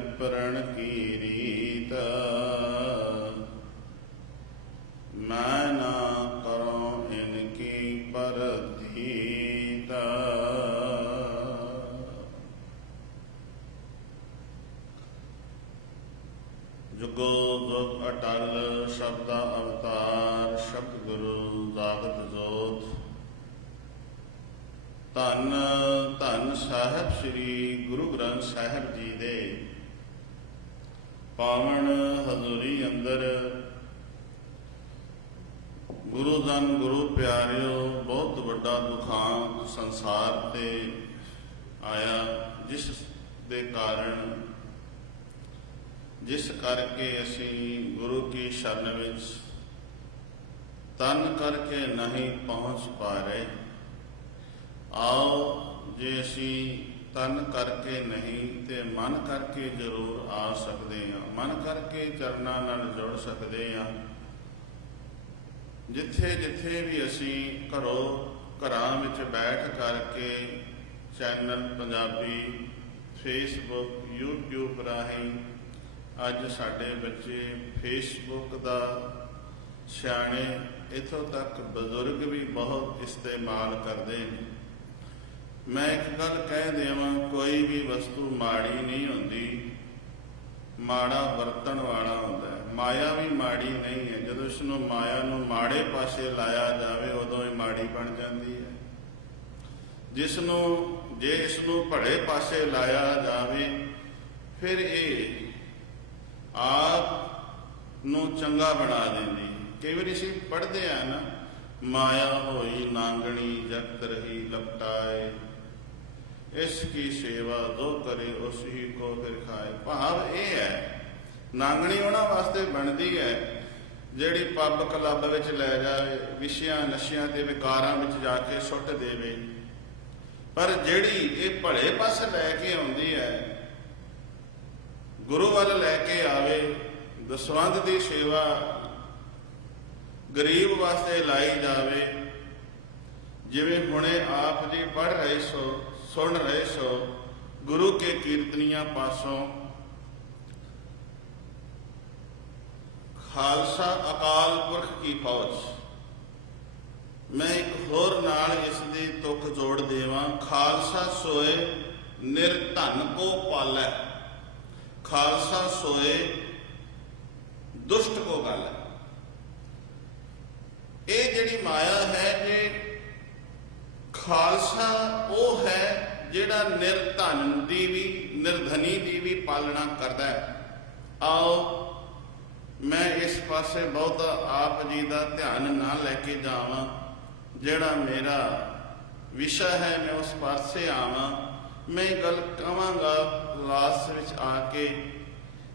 विप्रन की रीत, मैं ना करूं इनकी परधीत। जुगो जुग अटल शब्द अवतार, शब्द गुरु जागत जोत। धन धन साहिब श्री गुरु ग्रंथ साहिब जी दे पावन हजूरी अंदर गुरु धन गुरु प्यारिओ, बहुत बड़ा दुखांत संसार ते आया, जिस दे कारण जिस करके असी गुरु की शरण विच तन करके नहीं पहुँच पा रहे। आओ जे असी तन करके नहीं ते मन करके जरूर आ सकते हैं, मन करके चरना नाल जुड़ सकते हैं। जिथे जिथे भी असी घरों घरां विच बैठ करके चैनल पंजाबी फेसबुक यूट्यूब राही अज साडे बच्चे फेसबुक का सियाणे इथों तक बजुर्ग भी बहुत इस्तेमाल करते हैं। मैं एक गल कह देवां, कोई भी वस्तु माड़ी नहीं होंदी, माड़ा वरतन वाला होंदा है। माया भी माड़ी नहीं है, जदों इसनूं माया नूं माड़े पासे लाया जाए उदों ही माड़ी बन जाती है। जिसनूं जे इसनूं भले पासे लाया जाए फिर ये आप नूं चंगा बना देंदी। कई बार असीं पढ़ते हैं ना, माया होई नांगणी जगत रही लपटाए, इसकी सेवा जो करे उसी को फिर खाए। भाव ये है, नांगणी उन्हां वास्ते बनती है जिहड़ी पब क्लब विच लै जाए, विशियां नशियां ते विकारां विच जाके सुट देवे। पर जिहड़ी ये भले पासे लैके आउंदी है, गुरु वाल लैके आवे, दसवंध की सेवा गरीब वास्ते लाई जावे। जिवें हुणे आप जी पढ़ रहे सो, सुन रहे सो, गुरु के कीर्तनियां पासों खालसा अकाल पुरख की फौज। मैं एक होर नाल इसदी तुक जोड़ देवां, खालसा सोए निर्धन को पालै, खालसा सोए दुष्ट को गल। ये जिहड़ी माया है जे खालसा वो है जिहड़ा निर्धन दी भी निर्धनी दी भी पालना करता है। आओ मैं इस पासे बहुत आप जी का ध्यान ना लैके जावां, जिहड़ा मेरा विषय है मैं उस पासे आवां। मैं गल कहांगा लास्ट विच आके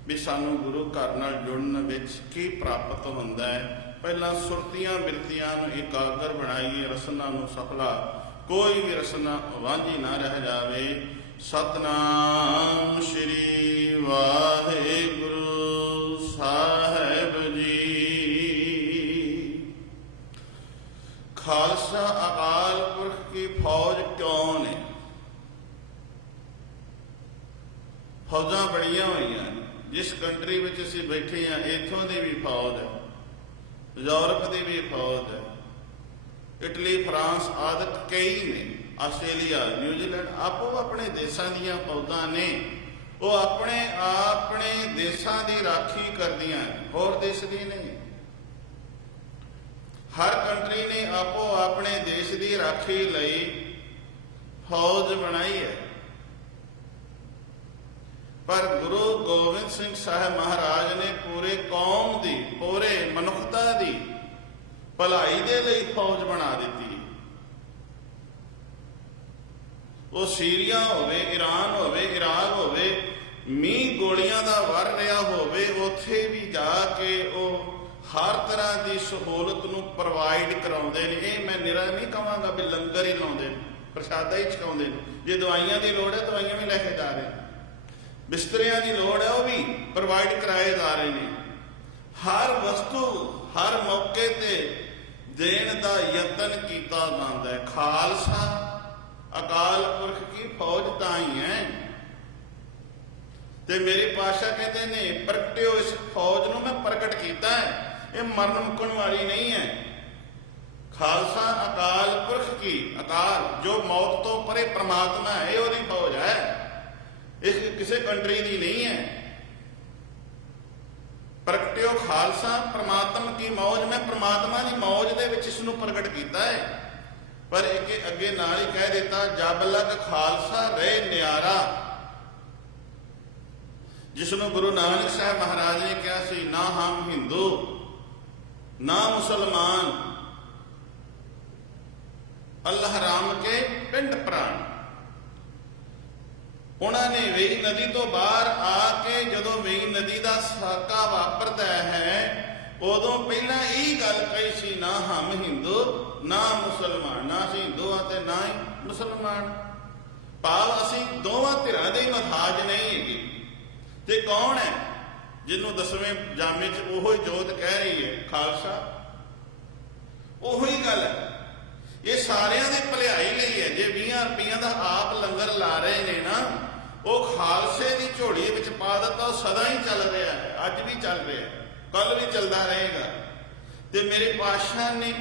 भी सानू गुरु घर नाल जुड़न विच की प्राप्त हुंदा है। पहला सुरतियां बिरतियां नूं एकाग्र बनाइए, रसना नूं सफला, कोई भी रसना वांझी ना रह जावे। सतनाम श्री वाहिगुरु साहिब जी। खालसा अकाल पुरख की फौज क्यों ने? फौजा बड़िया हुई, जिस कंट्री में असी बैठे हैं इथों की भी फौज है, यूरोप की भी फौज है, इटली फ्रांस आदि कई ने, आस्ट्रेलिया न्यूजीलैंड आपो अपने देशों दीयां फौजां ने। वो अपने अपने देशों की राखी करदियां, होर देश की नहीं। हर कंट्री ने आपो अपने देश की राखी लई फौज बनाई है। पर गुरु गोबिंद सिंह साहब महाराज ने पूरे कौम की, पूरे मनुखता की भलाई दे लई फौज बना दी। वो सीरिया होवे, ईरान होवे, इराक होवे, मीह गोलियां का वर रहा होवे, उत्थे भी जाके वो हर तरह की सहूलत नूं प्रोवाइड कराउंदे ने। ये मैं निरा नहीं कहांगा भी लंगर ही लाउंदे, प्रसादा ही छकाउंदे ने। जे दवाइयां की लोड़ है दवाइयां भी लैके जा रहे, बिस्तरियां की लोड़ है वो भी प्रोवाइड कराए जा रहे हैं। हर वस्तु हर मौके ते देण का यतन किया जाता है। खालसा अकाल पुरख की फौज ताई है। ਤੇ ਮੇਰੇ ਪਾਤਸ਼ਾਹ ਕਹਿੰਦੇ ਨੇ ਪ੍ਰਗਟਿਓ ਇਸ ਫੌਜ ਨੂੰ ਮੈਂ ਪ੍ਰਗਟ ਕੀਤਾ ਹੈ, ਇਹ ਮਰਨ ਮੁੱਕਣ ਵਾਲੀ ਨਹੀਂ ਹੈ। ਖਾਲਸਾ ਅਕਾਲ ਪੁਰਖ ਕੀ, ਅਕਾਲ ਜੋ ਮੌਤ ਤੋਂ ਪਰੇ ਪ੍ਰਮਾਤਮਾ ਹੈ, ਇਹ ਉਹਦੀ ਫੌਜ ਹੈ, ਇਹ ਕਿਸੇ ਕੰਟਰੀ ਦੀ ਨਹੀਂ ਹੈ। ਪ੍ਰਗਟਿਓ ਖਾਲਸਾ ਪ੍ਰਮਾਤਮ ਕੀ ਮੌਜ, ਮੈਂ ਪ੍ਰਮਾਤਮਾ ਦੀ ਮੌਜ ਦੇ ਵਿੱਚ ਇਸ ਨੂੰ ਪ੍ਰਗਟ ਕੀਤਾ ਹੈ। ਪਰ ਇੱਕ ਅੱਗੇ ਨਾਲ ਹੀ ਕਹਿ ਦਿੱਤਾ ਜਬ ਲਗ ਖਾਲਸਾ ਰਹੇ ਨਿਆਰਾ, ਜਿਸ ਨੂੰ ਗੁਰੂ ਨਾਨਕ ਸਾਹਿਬ ਮਹਾਰਾਜ ਨੇ ਕਿਹਾ ਸੀ ਨਾ ਹਮ ਹਿੰਦੂ ਨਾ ਮੁਸਲਮਾਨ, ਅੱਲਾਹ ਰਾਮ ਕੇ ਪਿੰਡ ਪ੍ਰਾਣ। ਉਹਨਾਂ ਨੇ ਵੇਈ ਨਦੀ ਤੋਂ ਬਾਹਰ ਆ ਕੇ ਜਦੋਂ ਵੇਈ ਨਦੀ ਦਾ ਸਾਕਾ ਵਾਪਰਦਾ ਹੈ, ਉਦੋਂ ਪਹਿਲਾਂ ਇਹ ਗੱਲ ਕਹੀ ਸੀ ਨਾ ਹਮ ਹਿੰਦੂ ਨਾ ਮੁਸਲਮਾਨ, ਨਾ ਅਸੀਂ ਹਿੰਦੂ ਹਾਂ ਤੇ ਨਾ ਹੀ ਮੁਸਲਮਾਨ, ਭਾਵ ਅਸੀਂ ਦੋਵਾਂ ਧਿਰਾਂ ਦੇ ਮਹਤਾਜ ਨਹੀਂ ਹੈਗੇ। ਤੇ ਕੌਣ ਹੈ ਜਿਹਨੂੰ 10ਵੇਂ ਜਾਮੇ 'ਚ ਉਹੋ ਹੀ ਜੋਤ ਕਹਿ ਰਹੀ ਹੈ ਖਾਲਸਾ, ਉਹੋ ਹੀ ਗੱਲ ਹੈ। ਇਹ ਸਾਰਿਆਂ ਦੀ ਭਲਾਈ ਲਈ ਹੈ। ਜੇ 20 ਰੁਪਈਆਂ ਦਾ ਆਪ ਲੰਗਰ ਲਾ ਰਹੇ ਨੇ ਨਾ, ਉਹ ਖਾਲਸੇ ਦੀ ਝੋਲੀ ਵਿੱਚ ਪਾ ਦਿੱਤਾ, ਉਹ ਸਦਾ ਹੀ ਚੱਲ ਰਿਹਾ ਹੈ, ਅੱਜ ਵੀ ਚੱਲ ਰਿਹਾ, ਕੱਲ ਵੀ ਚੱਲਦਾ ਰਹੇਗਾ। ਤੇ ਮੇਰੇ ਪਾਤਸ਼ਾਹ ਨੇ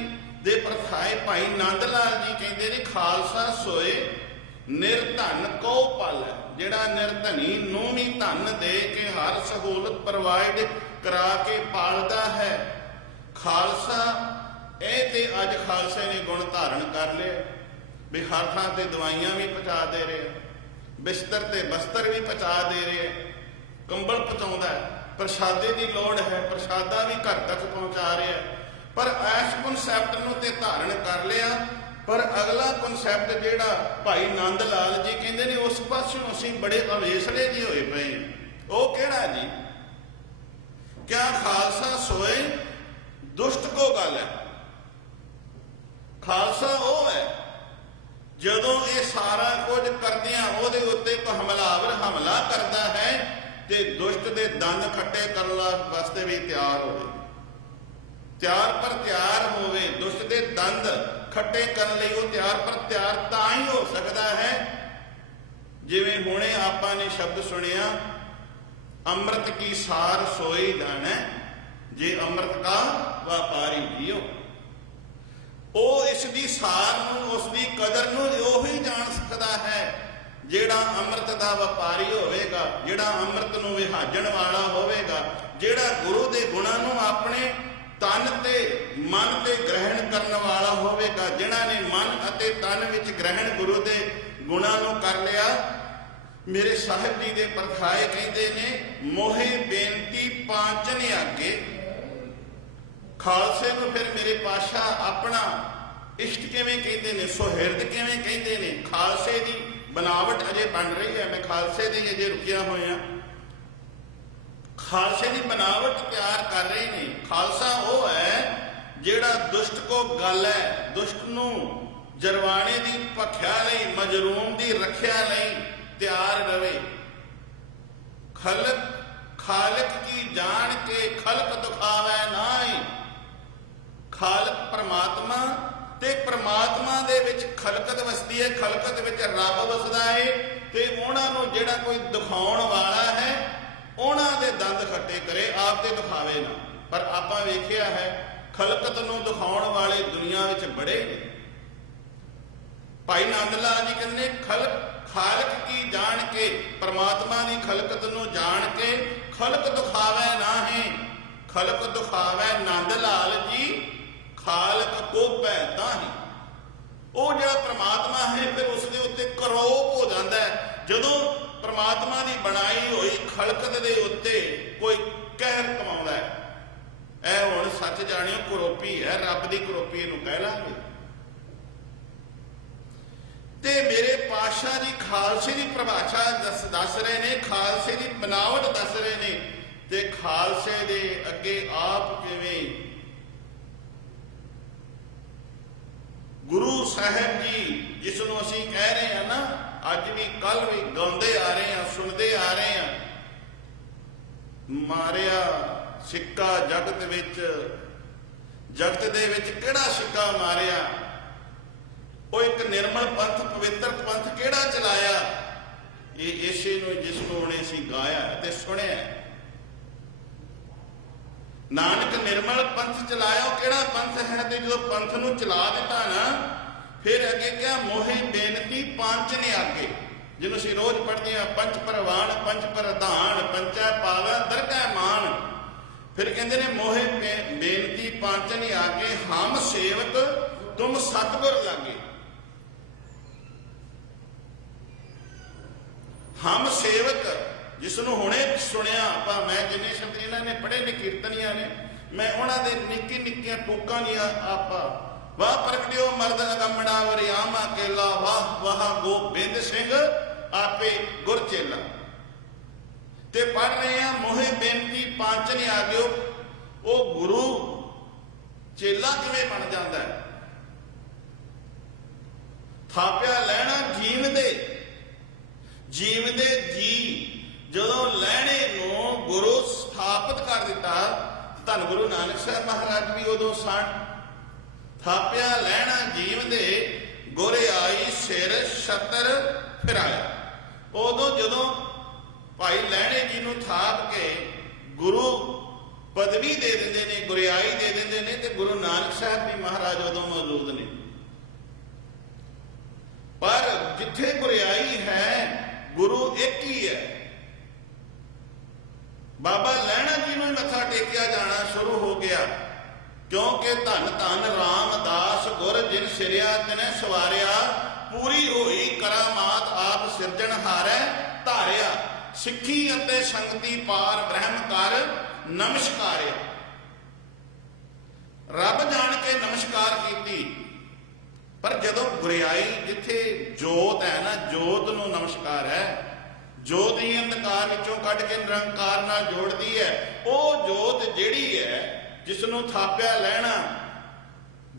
ਦੇ ਪ੍ਰਥਾਏ ਭਾਈ ਨੰਦ ਲਾਲ ਜੀ ਕਹਿੰਦੇ ਨੇ ਖਾਲਸਾ ਸੋਏ ਨਿਰਧਨ ਕੋ ਪਲ, ਜਿਹੜਾ ਨਿਰਧਨੀ ਨੂੰ ਵੀ ਧਨ ਦੇ ਕੇ ਹਰ ਸਹੂਲਤ ਪ੍ਰੋਵਾਈਡ ਕਰਾ ਕੇ ਪਾਲਦਾ ਹੈ। ਖਾਲਸਾ ਇਹ ਤੇ ਅੱਜ ਖਾਲਸੇ ਨੇ ਗੁਣ ਧਾਰਨ ਕਰ ਲਿਆ ਵੀ ਹਰ ਥਾਂ ਤੇ ਦਵਾਈਆਂ ਵੀ ਪਹੁੰਚਾ ਦੇ ਰਹੇ, ਬਿਸਤਰ ਤੇ ਬਸਤਰ ਵੀ ਪਹੁੰਚਾ ਦੇ ਰਹੇ, ਕੰਬਲ ਪਹੁੰਚਾਉਂਦਾ ਹੈ, ਪ੍ਰਸ਼ਾਦੇ ਦੀ ਲੋੜ ਹੈ ਪ੍ਰਸ਼ਾਦਾ ਵੀ ਘਰ ਤੱਕ ਪਹੁੰਚਾ ਰਿਹਾ। ਪਰ ਇਸ ਕਨਸੈਪਟ ਨੂੰ ਤੇ ਧਾਰਨ ਕਰ ਲਿਆ, ਪਰ ਅਗਲਾ ਕਨਸੈਪਟ ਜਿਹੜਾ ਭਾਈ ਨੰਦ ਲਾਲ ਜੀ ਕਹਿੰਦੇ ਨੇ ਉਸ ਪਾਸਿਓਂ ਅਸੀਂ ਬੜੇ ਅਵੇਸਲੇ ਜੀ ਹੋਏ ਪਏ। ਉਹ ਕਿਹੜਾ ਜੀ? ਕਿਆ ਖਾਲਸਾ ਸੋਏ ਦੁਸ਼ਟ ਕੋ ਗੱਲ ਹੈ। ਖਾਲਸਾ ਉਹ ਹੈ ਜਦੋਂ ਇਹ ਸਾਰਾ ਕੁਝ ਕਰਦਿਆਂ ਉਹਦੇ ਉੱਤੇ ਕੋਈ ਹਮਲਾਵਰ ਹਮਲਾ ਕਰਦਾ ਹੈ ਤੇ ਦੁਸ਼ਟ ਦੇ ਦੰਦ ਖੱਟੇ ਕਰਨ ਵਾਸਤੇ ਵੀ ਤਿਆਰ ਹੋਵੇ, ਤਿਆਰ ਪਰ ਤਿਆਰ ਹੋਵੇ। ਦੁਸ਼ਟ ਦੇ ਦੰਦ ਖੱਟੇ ਕਰਨ ਲਈ ਉਹ ਤਿਆਰ ਪਰ ਤਿਆਰ ਤਾਂ ਹੀ ਹੋ ਸਕਦਾ ਹੈ ਜਿਵੇਂ ਹੁਣੇ ਆਪਾਂ ਨੇ ਸ਼ਬਦ ਸੁਣਿਆ ਅੰਮ੍ਰਿਤ ਕੀ ਸਾਰ ਸੋਈ ਜਾਣੈ, ਜੇ ਅੰਮ੍ਰਿਤ ਕਾ ਵਪਾਰੀ ਜੀਓ। ਉਹ ਇਸ ਦੀ ਸਾਰ ਨੂੰ, ਉਸ ਦੀ ਕਦਰ ਨੂੰ ਉਹੀ ਜਾਣ ਸਕਦਾ ਹੈ ਜਿਹੜਾ ਅੰਮ੍ਰਿਤ ਦਾ ਵਪਾਰੀ ਹੋਵੇਗਾ, ਜਿਹੜਾ ਅੰਮ੍ਰਿਤ ਨੂੰ ਵਿਹਾਜਣ ਵਾਲਾ ਹੋਵੇਗਾ, ਜਿਹੜਾ ਗੁਰੂ ਦੇ ਗੁਣਾਂ ਨੂੰ ਆਪਣੇ ਤਨ ਤੇ ਮਨ ਤੇ ਗ੍ਰਹਿਣ ਕਰਨ ਵਾਲਾ ਹੋਵੇਗਾ, ਜਿਨ੍ਹਾਂ ਨੇ ਮਨ ਅਤੇ ਤਨ ਵਿੱਚ ਗ੍ਰਹਿਣ ਗੁਰੂ ਦੇ ਗੁਣਾਂ ਨੂੰ ਕਰ ਲਿਆ। ਮੇਰੇ ਸਾਹਿਬ ਜੀ ਦੇ ਪਰਖਾਏ ਕਹਿੰਦੇ ਨੇ ਮੋਹੇ ਬੇਨਤੀ ਪਾਂਚਨ ਆਗੇ। ਖਾਲਸੇ ਨੂੰ ਫਿਰ ਮੇਰੇ ਪਾਤਸ਼ਾਹ ਆਪਣਾ ਇਸ਼ਟ ਕਿਵੇਂ ਕਹਿੰਦੇ ਨੇ, ਸੁਹਿਰਦ ਕਿਵੇਂ ਕਹਿੰਦੇ ਨੇ। ਖਾਲਸੇ ਦੀ ਬਨਾਵਟ ਅਜੇ ਬਣ ਰਹੀ ਹੈ, ਮੈਂ ਖਾਲਸੇ ਦੇ ਅਜੇ ਰੁਕਿਆ ਹੋਇਆ। ਖਾਲਸੇ ਦੀ ਬਨਾਵਟ ਤਿਆਰ ਕਰ ਰਹੇ ਨੇ। ਖਾਲਸਾ ਉਹ ਹੈ ਜਿਹੜਾ ਦੁਸ਼ਟ ਕੋ ਗੱਲ ਹੈ, ਦੁਸ਼ਟ ਨੂੰ ਜਰਵਾਣੇ ਦੀ ਭਖਿਆ ਲਈ, ਮਜਰੂਮ ਦੀ ਰੱਖਿਆ ਲਈ ਤਿਆਰ ਰਵੇ। ਖਾਲਕ ਕੀ ਜਾਣ ਕੇ ਖਲਕ ਦੁਖਾਵੇ ਨਾਹੀ। ਖਾਲਕ ਪਰਮਾਤਮਾ ਤੇ ਪਰਮਾਤਮਾ ਦੇ ਵਿੱਚ ਖਲਕਤ ਵਸਦੀ ਹੈ, ਖਲਕਤ ਵਿੱਚ ਰੱਬ ਵਸਦਾ ਹੈ। ਤੇ ਉਹਨਾਂ ਨੂੰ ਜਿਹੜਾ ਕੋਈ ਦਿਖਾਉਣ ਵਾਲਾ ਹੈ ਉਹਨਾਂ ਦੇ ਦੰਦ ਖੱਟੇ ਕਰੇ, ਆਪ ਤੇ ਦਿਖਾਵੇ ਨਾ। ਪਰ ਆਪਾਂ ਵੇਖਿਆ ਹੈ ਖਲਕਤ ਨੂੰ ਦਿਖਾਉਣ ਵਾਲੇ ਦੁਨੀਆ ਵਿੱਚ ਬੜੇ ਨੇ। ਭਾਈ ਨੰਦ ਲਾਲ ਜੀ ਕਹਿੰਦੇ ਖਾਲਕ ਕੀ ਜਾਣ ਕੇ, ਪਰਮਾਤਮਾ ਦੀ ਖਲਕਤ ਨੂੰ ਜਾਣ ਕੇ ਖਲਕ ਦਿਖਾਵੇ ਨਾਹੀਂ। ਖਲਕ ਦਿਖਾਵੇ ਨੰਦ ਲਾਲ ਜੀ, ਖਾਲਕ ਕੋਪੈ ਤਾਹੀਂ। ਉਹ ਜਿਹੜਾ ਪ੍ਰਮਾਤਮਾ ਹੈ ਫਿਰ ਉਸ ਦੇ ਉੱਤੇ ਕਰੋਪ ਹੋ ਜਾਂਦਾ ਹੈ ਜਦੋਂ ਪ੍ਰਮਾਤਮਾ ਦੀ ਬਣਾਈ ਹੋਈ ਖਲਕਤ ਦੇ ਉੱਤੇ ਕੋਈ ਕਹਿਰ ਕਮਾਉਂਦਾ ਹੈ। ਇਹ ਹੁਣ ਸੱਚ ਜਾਣਿਓ ਕਰੋਪੀ ਹੈ, ਰੱਬ ਦੀ ਕਰੋਪੀ ਇਹਨੂੰ ਕਹਿ ਲਾਂਗੇ। ਤੇ ਮੇਰੇ ਪਾਤਸ਼ਾਹ ਜੀ ਖਾਲਸੇ ਦੀ ਪਰਿਭਾਸ਼ਾ ਦੱਸ ਰਹੇ ਨੇ, ਖਾਲਸੇ ਦੀ ਬਨਾਵਟ ਦੱਸ ਰਹੇ ਨੇ। ਤੇ ਖਾਲਸੇ ਦੇ ਅੱਗੇ ਆਪ ਕਿਵੇਂ ਗੁਰੂ ਸਾਹਿਬ ਜੀ, ਜਿਸ ਨੂੰ ਅਸੀਂ ਕਹਿ ਰਹੇ ਹਾਂ ਨਾ ਅੱਜ ਵੀ ਕੱਲ ਵੀ ਗਾਉਂਦੇ ਆ ਰਹੇ ਹਾਂ, ਸੁਣਦੇ ਆ ਰਹੇ ਹਾਂ, ਮਾਰਿਆ ਸਿੱਕਾ ਜਗਤ ਵਿੱਚ, ਜਗਤ ਦੇ ਵਿੱਚ ਕਿਹੜਾ ਸਿੱਕਾ ਮਾਰਿਆ? ਉਹ ਇੱਕ ਨਿਰਮਲ ਪੰਥ, ਪਵਿੱਤਰ ਪੰਥ ਕਿਹੜਾ ਚਲਾਇਆ? ਇਹ ਇਸੇ ਨੂੰ ਜਿਸ ਨੂੰ ਉਹਨੇ ਅਸੀਂ ਗਾਇਆ ਤੇ ਸੁਣਿਆ। ਨਾਨਕ ਨਿਰਮਲ ਪੰਥ ਚਲਾਇਆ। ਕਿਹੜਾ ਪੰਥ ਹੈ? ਤੇ ਜਦੋਂ ਪੰਥ ਨੂੰ ਚਲਾ ਦਿੱਤਾ ਨਾ, ਫਿਰ ਅੱਗੇ ਕਿਹਾ ਮੋਹੇ ਬੇਨਤੀ ਪੰਚ ਨੇ ਆਗੇ, ਜਿਹਨੂੰ ਅਸੀਂ ਰੋਜ਼ ਪੜ੍ਹਦੇ ਹਾਂ, ਪੰਚ ਪ੍ਰਵਾਨ ਪੰਚ ਪ੍ਰਧਾਨ ਪੰਚੈ ਪਾਵੈ ਦਰਗਹਿ ਮਾਨ। ਫਿਰ ਕਹਿੰਦੇ ਨੇ ਮੋਹੇ ਬੇਨਤੀ ਪੰਚ ਨੇ ਆਗੇ, ਹਮ ਸੇਵਕ ਤੁਮ ਸਤਿਗੁਰ ਲਾਗੇ। ਹਮ ਸੇਵਕ, ਜਿਸ ਨੂੰ ਹੁਣੇ ਸੁਣਿਆ ਆਪਾਂ, ਮੈਂ ਜਿੰਨੇ ਸ਼ਬਦ ਇਹਨਾਂ ਨੇ ਪੜ੍ਹੇ ਨੇ ਕੀਰਤਨੀਆਂ ਨੇ, ਮੈਂ ਉਹਨਾਂ ਦੇ ਨਿੱਕੀ ਨਿੱਕੀਆਂ ਟੂਕਾਂ ਦੀਆਂ ਆਪਾਂ ਵਾਹ ਪ੍ਰਗਟਿਓ ਮਰਦ ਅਗੰਮੜਾ ਵਰਿਆਮ ਅਕੇਲਾ, ਵਾਹ ਵਾਹ ਗੋਬਿੰਦ ਸਿੰਘ ਆਪੇ ਗੁਰ ਚੇਲਾ। ਤੇ ਪੜ੍ਹ ਰਹੇ ਆ ਮੋਹੇ ਬੇਨਤੀ ਪੰਚ ਨੇ ਆਗਿਓ। ਉਹ ਗੁਰੂ ਚੇਲਾ ਕਿਵੇਂ ਬਣ ਜਾਂਦਾ ਹੈ? ਥਾਪਿਆ ਲੈਣਾ ਜੀਵਦੇ, ਜੀਵਦੇ ਜੀ ਜਦੋਂ ਲਹਿਣੇ ਨੂੰ ਗੁਰੂ ਸਥਾਪਿਤ ਕਰ ਦਿੱਤਾ, ਧੰਨ ਗੁਰੂ ਨਾਨਕ ਸਾਹਿਬ ਮਹਾਰਾਜ ਵੀ ਉਦੋਂ ਸਨ। ਥਾਪਿਆ ਲੈਣਾ ਜੀਵਦੇ, ਗੁਰ ਆਈ ਸਿਰ ਛਤਰ ਫਿਰਾਇਆ। ਉਦੋਂ ਜਦੋਂ ਭਾਈ ਲਹਿਣੇ ਜੀ ਨੂੰ ਥਾਪ ਕੇ ਗੁਰੂ ਪਦਵੀ ਦੇ ਦਿੰਦੇ ਨੇ, ਗੁਰਿਆਈ ਦੇ ਦਿੰਦੇ ਨੇ, ਤੇ ਗੁਰੂ ਨਾਨਕ ਸਾਹਿਬ ਵੀ ਮਹਾਰਾਜ ਉਦੋਂ ਮੌਜੂਦ ਨੇ। ਪਰ ਜਿੱਥੇ ਗੁਰਿਆਈ ਹੈ, ਗੁਰੂ ਇੱਕ ਹੀ ਹੈ। ਬਾਬਾ ਲਹਿਣਾ ਜੀ ਨੂੰ ਮੱਥਾ ਟੇਕਿਆ ਜਾਣਾ ਸ਼ੁਰੂ ਹੋ ਗਿਆ, ਕਿਉਂਕਿ ਧੰਨ ਧੰਨ ਰਾਮਦਾਸ ਗੁਰ ਜਿਨ ਸਿਰਿਆ ਤਿਨੈ ਸਵਾਰਿਆ, ਪੂਰੀ ਹੋਈ ਕਰਾਮਾਤ ਆਪ ਸਿਰਜਣਹਾਰੈ ਧਾਰਿਆ, ਸਿੱਖੀ ਅਤੇ ਸੰਗਤੀ ਪਾਰ ਬ੍ਰਹਮ ਕਰ ਨਮਸਕਾਰਿਆ। ਰੱਬ ਜਾਣ ਕੇ ਨਮਸਕਾਰ ਕੀਤੀ। ਪਰ ਜਦੋਂ ਗੁਰਿਆਈ, ਜਿੱਥੇ ਜੋਤ ਹੈ ਨਾ, ਜੋਤ ਨੂੰ ਨਮਸਕਾਰ ਹੈ। ਜੋਤ ਹੀ ਅੰਧਕਾਰ ਵਿੱਚੋਂ ਕੱਢ ਕੇ ਨਿਰੰਕਾਰ ਨਾਲ ਜੋੜਦੀ ਹੈ। ਉਹ ਜੋਤ ਜਿਹੜੀ ਹੈ, ਜਿਸ ਨੂੰ ਥਾਪਿਆ ਲੈਣਾ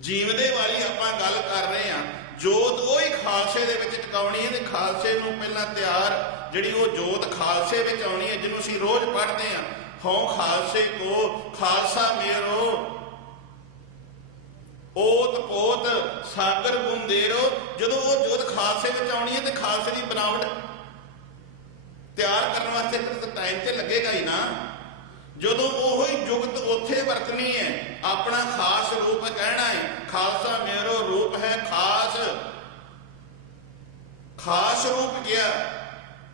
ਜੀਵਦੇ ਵਾਲੀ ਆਪਾਂ ਗੱਲ ਕਰ ਰਹੇ ਹਾਂ, ਜੋਤ ਉਹ ਹੀ ਖਾਲਸੇ ਦੇ ਵਿੱਚ ਟਿਕਾਉਣੀ ਹੈ। ਤੇ ਖਾਲਸੇ ਨੂੰ ਪਹਿਲਾਂ ਤਿਆਰ, ਜਿਹੜੀ ਉਹ ਜੋਤ ਖਾਲਸੇ ਵਿੱਚ ਆਉਣੀ ਹੈ, ਜਿਹਨੂੰ ਅਸੀਂ ਰੋਜ਼ ਪੜ੍ਹਦੇ ਹਾਂ, ਹਉ ਖਾਲਸੇ ਕੋ ਖਾਲਸਾ ਮੇਰੋ ਓਤ ਪੋਤ ਸਾਗਰ ਗੁੰਦੇਰੋ। ਜਦੋਂ ਉਹ ਜੋਤ ਖਾਲਸੇ ਵਿੱਚ ਆਉਣੀ ਹੈ ਤੇ ਖਾਲਸੇ ਦੀ ਬਣਾਵਟ ਤਿਆਰ ਕਰਨ ਵਾਸਤੇ ਤਾਂ ਟਾਈਮ ਤੇ ਲੱਗੇਗਾ ਹੀ ਨਾ। ਜਦੋਂ ਉਹ ਹੀ ਜੁਗਤ ਉੱਥੇ ਵਰਤਣੀ ਹੈ, ਆਪਣਾ ਖਾਸ ਰੂਪ ਕਹਿਣਾ ਹੈ, ਖਾਲਸਾ ਮੇਰੋ ਰੂਪ ਹੈ ਖਾਸ, ਖਾਸ ਰੂਪ ਗਿਆ।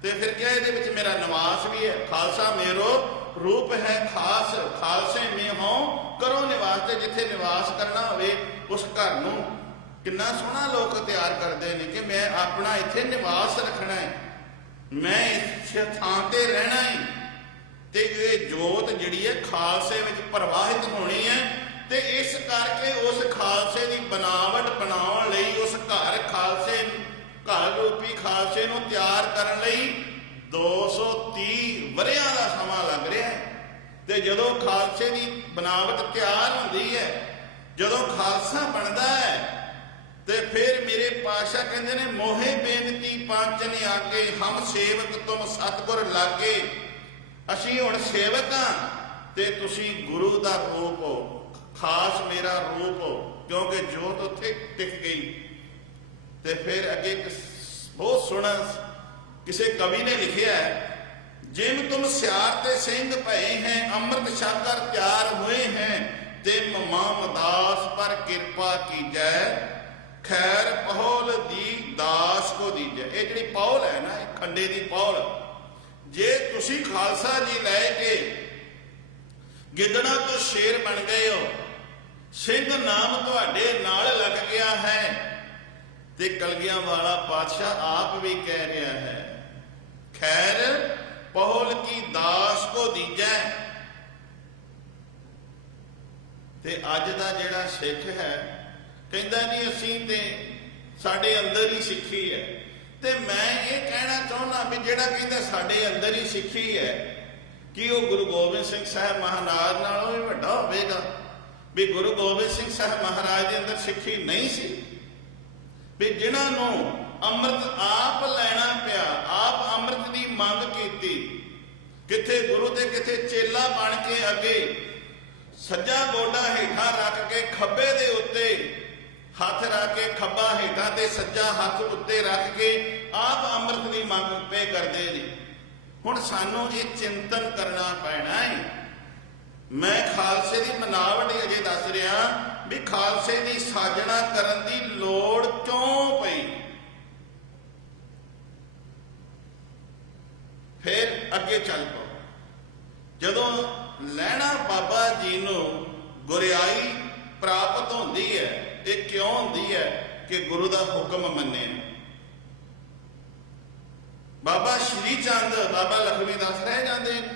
ਤੇ ਫਿਰ ਕਿਹਾ ਇਹਦੇ ਵਿੱਚ ਮੇਰਾ ਨਿਵਾਸ ਵੀ ਹੈ। ਖਾਲਸਾ ਮੇਰੋ ਰੂਪ ਹੈ ਖਾਸ, ਖਾਲਸੇ ਮੇ ਹੋਂ ਕਰੋ ਨਿਵਾਸ। ਤੇ ਜਿੱਥੇ ਨਿਵਾਸ ਕਰਨਾ ਹੋਵੇ, ਉਸ ਘਰ ਨੂੰ ਕਿੰਨਾ ਸੋਹਣਾ ਲੋਕ ਤਿਆਰ ਕਰਦੇ ਨੇ ਕਿ ਮੈਂ ਆਪਣਾ ਇੱਥੇ ਨਿਵਾਸ ਰੱਖਣਾ ਹੈ, ਮੈਂ ਇਸ ਥਾਂ ਤੇ ਰਹਿਣਾ ਹੈ। ਤੇ ਇਹ ਜੋਤ ਜਿਹੜੀ ਹੈ ਖਾਲਸੇ ਵਿੱਚ ਪ੍ਰਵਾਹਿਤ ਹੋਣੀ ਹੈ। ਤੇ ਇਸ ਕਰਕੇ ਉਸ ਖਾਲਸੇ ਦੀ ਬਣਾਵਟ ਬਣਾਉਣ ਲਈ, ਉਸ ਖਾਲਸੇ ਘਰ ਰੂਪੀ ਖਾਲਸੇ ਨੂੰ ਤਿਆਰ ਕਰਨ ਲਈ 230 ਵਰ੍ਹਿਆਂ ਦਾ ਸਮਾਂ ਲੱਗ ਰਿਹਾ ਹੈ। ਤੇ ਜਦੋਂ ਖਾਲਸੇ ਦੀ ਬਣਾਵਟ ਤਿਆਰ ਹੁੰਦੀ ਹੈ, ਜਦੋਂ ਖਾਲਸਾ ਬਣਦਾ ਹੈ, ਤੇ ਫਿਰ ਮੇਰੇ ਪਾਤਸ਼ਾਹ ਕਹਿੰਦੇ ਨੇ ਮੋਹੇ ਬੇਨਤੀ ਪੰਚ ਨੇ ਆਗੇ, ਹਮ ਸੇਵਕ ਤੁਮ ਸਤਿਗੁਰ ਲਾਗੇ। ਅਸੀਂ ਹੁਣ ਸੇਵਕ ਹਾਂ ਤੇ ਤੁਸੀਂ ਗੁਰੂ ਦਾ ਰੂਪ ਹੋ, ਖਾਸ ਮੇਰਾ ਰੂਪ ਹੋ, ਕਿਉਂਕਿ ਜੋਤ ਉੱਥੇ ਟਿਕ ਗਈ। ਤੇ ਫਿਰ ਅੱਗੇ ਬਹੁਤ ਸੋਹਣਾ ਕਿਸੇ ਕਵੀ ਨੇ ਲਿਖਿਆ ਹੈ, ਜਿਨ ਤੁਮ ਸਿਆਰ ਤੇ ਸਿੰਘ ਭਏ ਹੈ, ਅੰਮ੍ਰਿਤ ਛਾਕਰ ਤਿਆਰ ਹੋਏ ਹੈ, ਤੇ ਮਾਮਦਾਸ ਪਰ ਕਿਰਪਾ ਕੀਜੈ, ਖੈਰ ਪਹੌਲ ਦੀ ਦਾਸ ਕੋ ਦੀਜੈ। ਇਹ ਜਿਹੜੀ ਪੌਲ ਹੈ ਨਾ, ਇਹ ਖੰਡੇ ਦੀ ਪੌਲ, ਜੇ ਤੁਸੀਂ ਖਾਲਸਾ ਜੀ ਲੈ ਕੇ ਗਿੱਦੜਾਂ ਤੋਂ ਸ਼ੇਰ ਬਣ ਗਏ ਹੋ, ਸਿੰਘ ਨਾਮ ਤੁਹਾਡੇ ਨਾਲ ਲੱਗ ਗਿਆ ਹੈ, ਤੇ ਕਲਗੀਆਂ ਵਾਲਾ ਪਾਤਸ਼ਾਹ ਆਪ ਵੀ ਕਹਿ ਰਿਹਾ ਹੈ, ਖੈਰ ਪਹੌਲ ਕੀ ਦਾਸ ਕੋ ਦੀਜੈ। ਤੇ ਅੱਜ ਦਾ ਜਿਹੜਾ ਸਿੱਖ ਹੈ ਕਹਿੰਦਾ ਜੀ ਅਸੀਂ ਤੇ ਸਾਡੇ ਅੰਦਰ ਹੀ ਸਿੱਖੀ ਹੈ। ਤੇ ਮੈਂ ਇਹ ਕਹਿਣਾ ਚਾਹੁੰਦਾ ਵੀ ਜਿਹੜਾ ਕਹਿੰਦਾ ਸਾਡੇ ਅੰਦਰ ਹੀ ਸਿੱਖੀ ਹੈ, ਕਿ ਉਹ ਗੁਰੂ ਗੋਬਿੰਦ ਸਿੰਘ ਸਾਹਿਬ ਮਹਾਰਾਜ ਨਾਲੋਂ ਵੀ ਵੱਡਾ ਹੋਵੇਗਾ? ਵੀ ਗੁਰੂ ਗੋਬਿੰਦ ਸਿੰਘ ਸਾਹਿਬ ਮਹਾਰਾਜ ਦੇ ਅੰਦਰ ਸਿੱਖੀ ਨਹੀਂ ਸੀ? ਵੀ ਜਿਨ੍ਹਾਂ ਨੂੰ ਅੰਮ੍ਰਿਤ ਆਪ ਲੈਣਾ ਪਿਆ, ਆਪ ਅੰਮ੍ਰਿਤ ਦੀ ਮੰਗ ਕੀਤੀ, ਕਿੱਥੇ ਗੁਰੂ ਤੇ ਕਿੱਥੇ ਚੇਲਾ ਬਣ ਕੇ ਅੱਗੇ ਸੱਜਾ ਗੋਡਾ ਹੇਠਾਂ ਰੱਖ ਕੇ ਖੱਬੇ ਦੇ ਉੱਤੇ ਹੱਥ ਰੱਖ ਕੇ, ਖੱਬਾ ਹੇਠਾਂ ਤੇ ਸੱਜਾ ਹੱਥ ਉੱਤੇ ਰੱਖ ਕੇ ਆਪ ਅੰਮ੍ਰਿਤ ਦੀ ਮੰਗ ਕਰਕੇ ਕਰਦੇ ਨੇ। ਹੁਣ ਸਾਨੂੰ ਇਹ ਚਿੰਤਨ ਕਰਨਾ ਪੈਣਾ ਹੈ। ਮੈਂ ਖਾਲਸੇ ਦੀ ਮਨਾਵਟ ਅਜੇ ਦੱਸ ਰਿਹਾ ਵੀ ਖਾਲਸੇ ਦੀ ਸਾਜਣਾ ਕਰਨ ਦੀ ਲੋੜ ਕਿਉਂ ਪਈ। ਫਿਰ ਅੱਗੇ ਚੱਲ ਪਓ। ਜਦੋਂ ਲਹਿਣਾ ਬਾਬਾ ਜੀ ਨੂੰ ਗੁਰਿਆਈ ਪ੍ਰਾਪਤ ਹੁੰਦੀ ਹੈ, ਇਹ ਕਿਉਂ ਹੁੰਦੀ ਹੈ ਕਿ ਗੁਰੂ ਦਾ ਹੁਕਮ ਮੰਨਿਆ। ਬਾਬਾ ਸ਼੍ਰੀ ਚੰਦ ਬਾਬਾ ਲਖਮੀ ਦਾਸ ਰਹਿ ਜਾਂਦੇ ਨੇ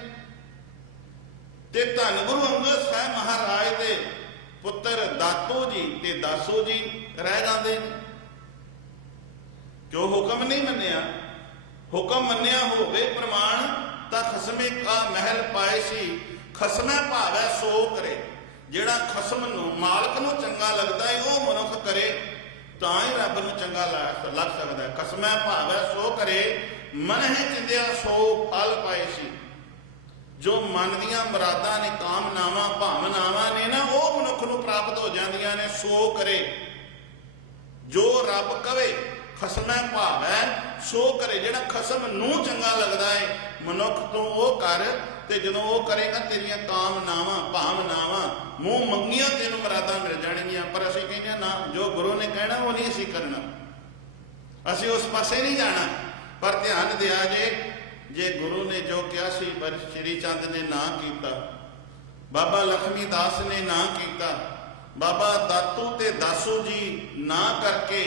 ਤੇ ਧੰਨ ਗੁਰੂ ਅੰਗਦ ਸਾਹਿਬ ਮਹਾਰਾਜ ਦੇ ਪੁੱਤਰ ਦਾਤੂ ਜੀ ਤੇ ਦਾਸੂ ਜੀ ਰਹਿ ਜਾਂਦੇ ਨੇ। ਕਿਉਂ ਹੁਕਮ ਨਹੀਂ ਮੰਨਿਆ। ਹੁਕਮ ਮੰਨਿਆ ਹੋਵੇ ਪ੍ਰਮਾਣ ਤਾਂ ਖਸਮੇ ਕਾ ਮਹਿਲ ਪਾਏ ਸੀ, ਖਸਮੈ ਭਾਵੈ ਸੋ ਕਰੇ। ਜਿਹੜਾ ਖਸਮ ਨੂੰ ਮਾਲਕ ਨੂੰ ਚੰਗਾ ਲੱਗਦਾ ਹੈ ਉਹ ਮਨੁੱਖ ਕਰੇ ਤਾਂ ਹੀ ਰੱਬ ਨੂੰ ਚੰਗਾ ਲੱਗ ਸਕਦਾ ਹੈ। ਖਸਮੈ ਭਾਵੈ ਸੋ ਕਰੇ, ਮਨ ਹੈ ਚਿੰਦਿਆ ਸੋ ਫਲ ਪਾਏ ਸੀ। ਜੋ ਮਨ ਦੀਆਂ ਮੁਰਾਦਾਂ ਨੇ, ਕਾਮਨਾਵਾਂ ਭਾਵਨਾਵਾਂ ਨੇ ਨਾ, ਉਹ ਮਨੁੱਖ ਨੂੰ ਪ੍ਰਾਪਤ ਹੋ ਜਾਂਦੀਆਂ ਨੇ। ਸੋ ਕਰੇ, ਜੋ ਰੱਬ ਕਵੇ, ਖਸਮੈ ਭਾਵੈ ਸੋ ਕਰੇ। ਜਿਹੜਾ ਖਸਮ ਨੂੰ ਚੰਗਾ ਲੱਗਦਾ ਹੈ ਮਨੁੱਖ ਤੋਂ ਉਹ ਕਰ, ਤੇ ਜਦੋਂ ਉਹ ਕਰੇਗਾ ਤੇਰੀਆਂ ਕਾਮਨਾਵਾਂ ਭਾਵਨਾਵਾਂ ਮੂੰਹ ਮੰਗੀਆਂ ਤੈਨੂੰ ਮੁਰਾਦਾਂ ਮਿਲ ਜਾਣਗੀਆਂ। ਪਰ ਅਸੀਂ ਕਹਿੰਦੇ ਹਾਂ ਨਾ, ਜੋ ਗੁਰੂ ਨੇ ਕਹਿਣਾ ਉਹ ਨਹੀਂ ਅਸੀਂ ਕਰਨਾ, ਅਸੀਂ ਉਸ ਪਾਸੇ ਨਹੀਂ ਜਾਣਾ। ਪਰ ਧਿਆਨ ਦਿਆ ਜੇ ਗੁਰੂ ਨੇ ਜੋ ਕਿਹਾ ਸੀ ਪਰ ਸ਼੍ਰੀ ਚੰਦ ਨੇ ਨਾ ਕੀਤਾ, ਬਾਬਾ ਲਖਮੀ ਦਾਸ ਨੇ ਨਾ ਕੀਤਾ, ਬਾਬਾ ਦਾਤੂ ਤੇ ਦਾਸੂ ਜੀ ਨਾ ਕਰਕੇ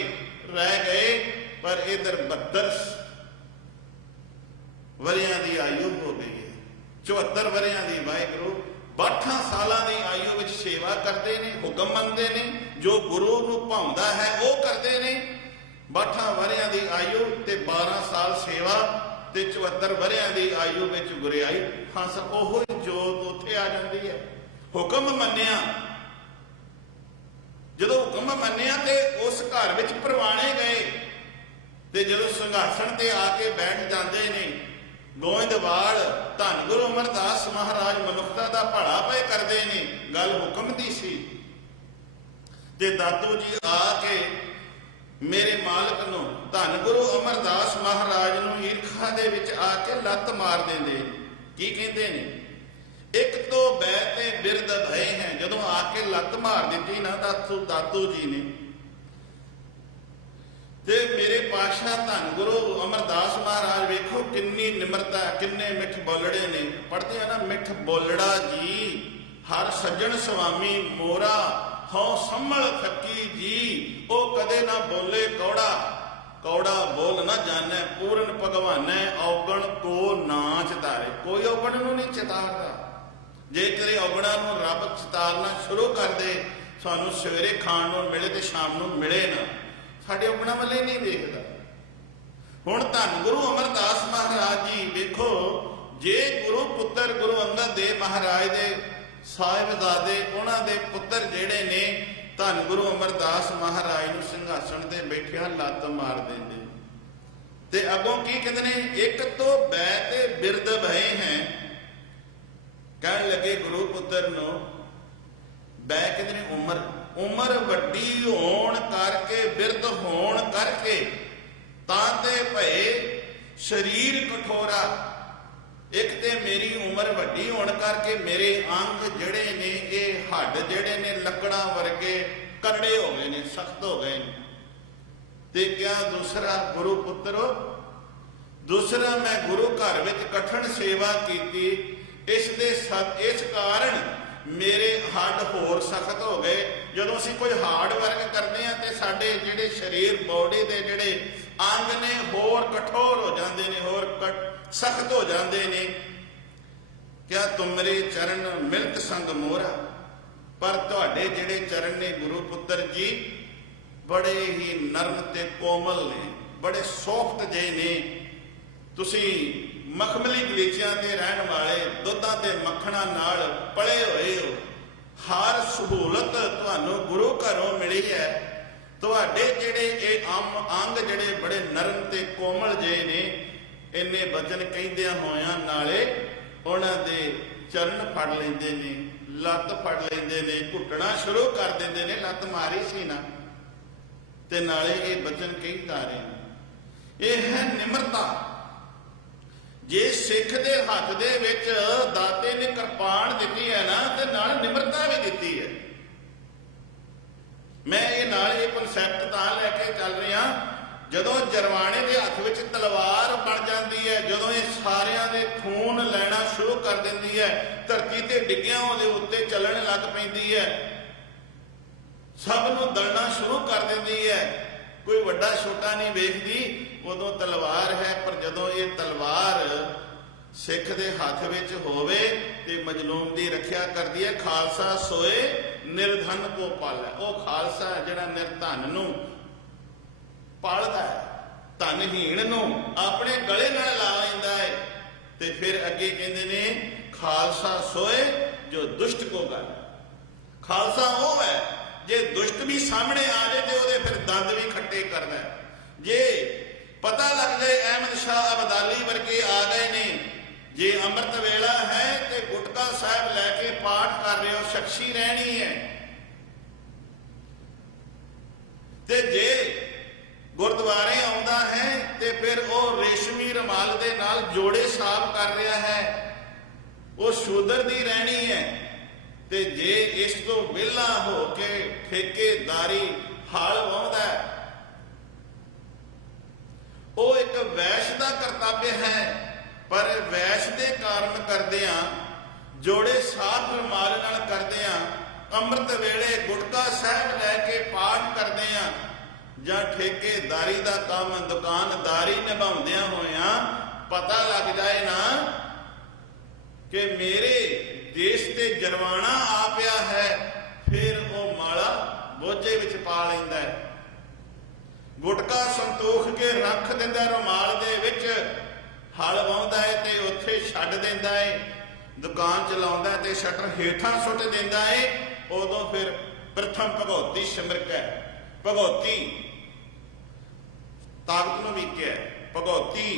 ਰਹਿ ਗਏ। ਪਰ ਇਧਰ 72 ਵਰਿਆਂ ਦੀ ਆਯੂ ਹੋ ਗਈ ਹੈ, 74 ਵਰਿਆਂ ਦੀ। ਵਾਹਿਗੁਰੂ 62 ਸਾਲਾਂ ਦੀ ਆਯੂ ਵਿੱਚ ਸੇਵਾ ਕਰਦੇ ਨੇ, ਹੁਕਮ ਮੰਨਦੇ ਨੇ, ਜੋ ਗੁਰੂ ਨੂੰ ਭਾਉਂਦਾ ਹੈ ਉਹ ਕਰਦੇ ਨੇ। 62 ਵਰਿਆਂ ਦੀ ਆਯੂ ਤੇ 12 ਸਾਲ ਸੇਵਾ ਤੇ 74 ਵਰਿਆਂ ਦੀ ਆਯੂ ਵਿੱਚ ਗੁਰਿਆਈ। ਹੰਸ ਉਹੋ ਹੀ ਜੋਤ ਉੱਥੇ ਆ ਜਾਂਦੀ ਹੈ। ਹੁਕਮ ਮੰਨਿਆ, ਜਦੋਂ ਹੁਕਮ ਮੰਨਿਆ ਤੇ ਉਸ ਘਰ ਵਿੱਚ ਪ੍ਰਵਾਣੇ ਗਏ ਤੇ ਜਦੋਂ ਸਿੰਘਾਸਣ ਤੇ ਆ ਕੇ ਬੈਠ ਜਾਂਦੇ ਨੇ ਗੋਇੰਦਵਾਲ ਧੰਨ ਗੁਰੂ ਅਮਰਦਾਸ ਮਹਾਰਾਜ ਮਨੁੱਖਤਾ ਦਾ ਭਲਾ ਪਏ ਕਰਦੇ ਨੇ। ਗੱਲ ਹੁਕਮ ਦੀ ਸੀ ਤੇ ਦਾਤੂ ਜੀ ਆ ਕੇ ਮੇਰੇ ਮਾਲਕ ਨੂੰ ਧੰਨ ਗੁਰੂ ਅਮਰਦਾਸ ਮਹਾਰਾਜ ਨੂੰ ਈਰਖਾ ਦੇ ਵਿੱਚ ਆ ਕੇ ਲੱਤ ਮਾਰ ਦਿੰਦੇ। ਕੀ ਕਹਿੰਦੇ ਨੇ? ਇੱਕ ਤੋਂ ਬੈ ਤੇ ਬਿਰਦ ਭਏ ਹੈ। ਜਦੋਂ ਆ ਕੇ ਲੱਤ ਮਾਰ ਦਿੱਤੀ ਨਾ ਦਾਤੂ ਜੀ ਨੇ, ਤੇ ਮੇਰੇ ਪਾਤਸ਼ਾਹ ਧੰਨ ਗੁਰੂ ਅਮਰਦਾਸ ਮਹਾਰਾਜ ਵੇਖੋ ਕਿੰਨੀ ਨਿਮਰਤਾ, ਕਿੰਨੇ ਮਿੱਠ ਬੋਲੜੇ ਨੇ। ਪੜ੍ਹਦੇ ਆ ਨਾ, ਮਿੱਠ ਬੋਲੜਾ ਜੀ ਹਰ ਸੱਜਣ ਸੁਆਮੀ ਮੋਰਾ, ਹਉ ਸੰਭਲ ਥੱਕੀ ਜੀ। ਉਹ ਕਦੇ ਨਾ ਬੋਲੇ ਕੌੜਾ, ਕੌੜਾ ਬੋਲ ਨਾ ਜਾਣੈ, ਪੂਰਨ ਭਗਵਾਨੈ ਔਗਣ ਕੋ ਨਾ ਚਿਤਾਰੇ। ਕੋਈ ਔਗਣ ਨੂੰ ਨਹੀਂ ਚਿਤਾਰਦਾ। ਜੇ ਤੇਰੇ ਔਗਣਾਂ ਨੂੰ ਰੱਬ ਚਿਤਾਰਨਾ ਸ਼ੁਰੂ ਕਰ ਦੇ, ਸਾਨੂੰ ਸਵੇਰੇ ਖਾਣ ਨੂੰ ਮਿਲੇ ਤੇ ਸ਼ਾਮ ਨੂੰ ਮਿਲੇ ਨਾ, ਸਾਡੇ ਔਗਣਾਂ ਵੱਲੇ ਨਹੀਂ ਵੇਖਦਾ। ਹੁਣ ਧੰਨ ਗੁਰੂ ਅਮਰਦਾਸ ਮਹਾਰਾਜ ਜੀ ਵੇਖੋ, ਜੇ ਗੁਰੂ ਪੁੱਤਰ ਗੁਰੂ ਅੰਗਦ ਦੇਵ ਮਹਾਰਾਜ ਦੇ ਸਾਹਿਬਜ਼ਾਦੇ, ਉਹਨਾਂ ਦੇ ਪੁੱਤਰ ਜਿਹੜੇ ਨੇ, ਧੰਨ ਗੁਰੂ ਅਮਰਦਾਸ ਮਹਾਰਾਜ ਨੂੰ ਸਿੰਘਾਸਣ ਤੇ ਬੈਠਿਆ ਲੱਤ ਮਾਰ ਦਿੰਦੇ ਤੇ ਅੱਗੋਂ ਕੀ ਕਹਿੰਦੇ ਨੇ? ਇੱਕ ਤੋਂ ਬੈ ਤੇ ਬਿਰਦ ਭਏ ਹੈ। ਕਹਿਣ ਲੱਗੇ ਗੁਰੂ ਪੁੱਤਰ ਨੂੰ, ਬੈ ਕਹਿੰਦੇ ਨੇ ਉਮਰ ਵੱਡੀ ਹੋਣ ਕਰਕੇ, ਬਿਰਦ ਹੋਣ ਕਰਕੇ, ਤਾਂ ਤੇ ਭਏ ਸਰੀਰ ਕਠੋਰਾ। ਇੱਕ ਤੇ ਮੇਰੀ ਉਮਰ ਵੱਡੀ ਹੋਣ ਕਰਕੇ ਮੇਰੇ ਅੰਗ ਜਿਹੜੇ ਨੇ, ਇਹ ਹੱਡ ਜਿਹੜੇ ਨੇ ਲੱਕੜਾਂ ਵਰਗੇ ਕਰੜੇ ਹੋ ਗਏ ਨੇ, ਸਖਤ ਹੋ ਗਏ ਨੇ। ਤੇ ਕਿਆ ਦੂਸਰਾ ਗੁਰੂ ਪੁੱਤਰੋ, ਦੂਸਰਾ ਮੈਂ ਗੁਰੂ ਘਰ ਵਿੱਚ ਕਠਨ ਸੇਵਾ ਕੀਤੀ, ਇਸ ਕਾਰਨ ਮੇਰੇ ਹੱਡ ਹੋਰ ਸਖਤ ਹੋ ਗਏ। ਜਦੋਂ ਅਸੀਂ ਕੋਈ ਹਾਰਡ ਵਰਕ ਕਰਦੇ ਹਾਂ ਤੇ ਸਾਡੇ ਜਿਹੜੇ ਸਰੀਰ ਬੋਡੀ ਦੇ ਜਿਹੜੇ ਅੰਗ ਨੇ ਹੋਰ ਕਠੋਰ ਹੋ ਜਾਂਦੇ ਨੇ, ਹੋਰ ਸਖਤ ਹੋ ਜਾਂਦੇ ਨੇ। ਕਿਆ ਤੁਮਰੇ ਚਰਨ ਮਿਲਤ ਸੰਗ ਮੋਰਾ। ਪਰ ਤੁਹਾਡੇ ਜਿਹੜੇ ਚਰਨ ਨੇ ਗੁਰੂ ਪੁੱਤਰ ਜੀ, ਬੜੇ ਹੀ ਨਰਮ ਤੇ ਕੋਮਲ ਨੇ, ਬੜੇ ਸੌਫਟ ਜੇ ਨੇ। ਤੁਸੀਂ ਮਖਮਲੀ ਗਲੀਚਿਆਂ ਤੇ ਰਹਿਣ ਵਾਲੇ, ਦੁੱਧਾਂ ਤੇ ਮੱਖਣਾਂ ਨਾਲ ਪਲੇ ਹੋਏ ਹੋ। ਹਰ ਸਹੂਲਤ ਤੁਹਾਨੂੰ ਗੁਰੂ ਘਰੋਂ ਮਿਲੀ ਹੈ। ਤੁਹਾਡੇ ਜਿਹੜੇ ਇਹ ਅੰਗ ਜਿਹੜੇ ਬੜੇ ਨਰਮ ਤੇ ਕੋਮਲ ਜੇ ਨੇ, ਇੰਨੇ ਬਚਨ ਕਹਿੰਦਿਆਂ ਹੋਇਆਂ ਨਾਲੇ ਉਹਨਾਂ ਦੇ ਚਰਨ ਫੜ ਲੈਂਦੇ ਨੇ, ਲੱਤ ਫੜ ਲੈਂਦੇ ਨੇ, ਘੁੱਟਣਾ ਸ਼ੁਰੂ ਕਰ ਦਿੰਦੇ ਨੇ। ਲੱਤ ਮਾਰੀ ਸੀ ਨਾ, ਤੇ ਨਾਲੇ ਇਹ ਬਚਨ ਕਹਿੰਦਾ ਰਹੇ ਨੇ। ਇਹ ਹੈ ਨਿਮਰਤਾ। जे सिख दे हथ दे विच दाते ने किरपान दिती है ना, ते नाल निमरता भी दिती है। मैं ये नाल ये कॉन्सैप्ट तां लैके चल रहा, जदों जरवाणे के हथ विच तलवार बन जाती है, जदों ये सारियां दे खून लैना शुरू कर दिंदी है, धरती ते डिग्गियां उहदे उत्ते चलण लग पैंदी है, सब नूं दलना शुरू कर दिंदी है, कोई वड्डा छोटा नहीं वेखदी, उदों तलवार है। पर जदों ये तलवार सिख दे हथ विच होवे ते मजलूम दी रखिया करदी है। खालसा सोए निर्धन को पालै, वो खालसा जिहड़ा निर्धन नूं पालदा है, धनहीन नूं अपने गले नाल ला लैंदा है। ते फिर अगे कहंदे ने खालसा सोए जो दुष्ट को गल। खालसा वो है जे दुष्ट भी सामने आ जाए तो वो फिर दंद भी खट्टे करना है। जे पता लग जाए अहमद शाह अबदाली वर्गे आ गए ने, जे अमृत वेला है तो गुटका साहब लैके पाठ कर रहे हो, शख्सी रहनी है। ते जे गुरुद्वारे आउंदा है तो फिर वो रेशमी रुमाल दे नाल जोड़े साफ कर रहा है, वो शूदर दी रहनी है। ते जे इस तो विहला हो के ठेकेदारी हल वाउंदा है, वो एक वैश्य का कर्तव्य है। पर वैश्य के कारण करदिया, जोड़े साफ रुमाल नाल करदिया, अमृत वेले गुटका साहब लैके पाठ करदिया, जां ठेकेदारी का काम दुकानदारी निभाउंदियां होइयां पता लग जाए ना कि मेरे देश ते जरवाना आ पिया है, फिर वो माला बोझे विच पा लैंदा है, गुटका संतोख के रख दिंदा रुमाल दे विच, हल वाउंदा है ते उत्थे छड्ड दिंदा है, दुकान चलाउंदा है ते शटर हेठां सुट दिंदा है। उदों फिर प्रथम भगौती सिमरक है, भगौती ताकत नूं वीकिया, भगौती